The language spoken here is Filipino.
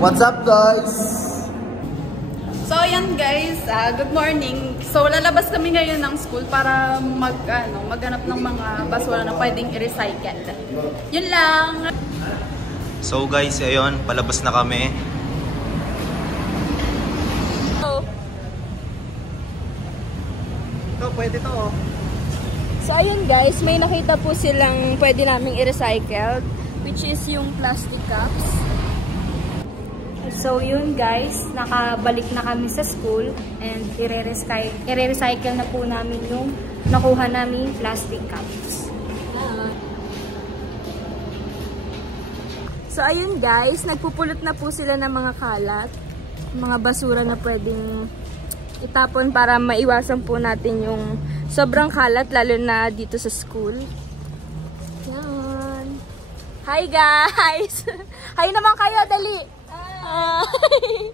What's up, guys? So ayan guys, good morning. So lalabas kami ngayon ng school para maghanap ng mga basura na pwedeng i-recycle. Yun lang. So guys, ayun, palabas na kami. Ito, pwede to oh. So ayun guys, may nakita po silang pwede naming i-recycle, which is yung plastic cups. So yun guys, nakabalik na kami sa school and i-recycle na po namin yung nakuha namin plastic cups. So ayun guys, nagpupulot na po sila ng mga kalat, mga basura na pwedeng itapon para maiwasan po natin yung sobrang kalat, lalo na dito sa school. Yan. Hi guys! Hi naman kayo, dali! Hi!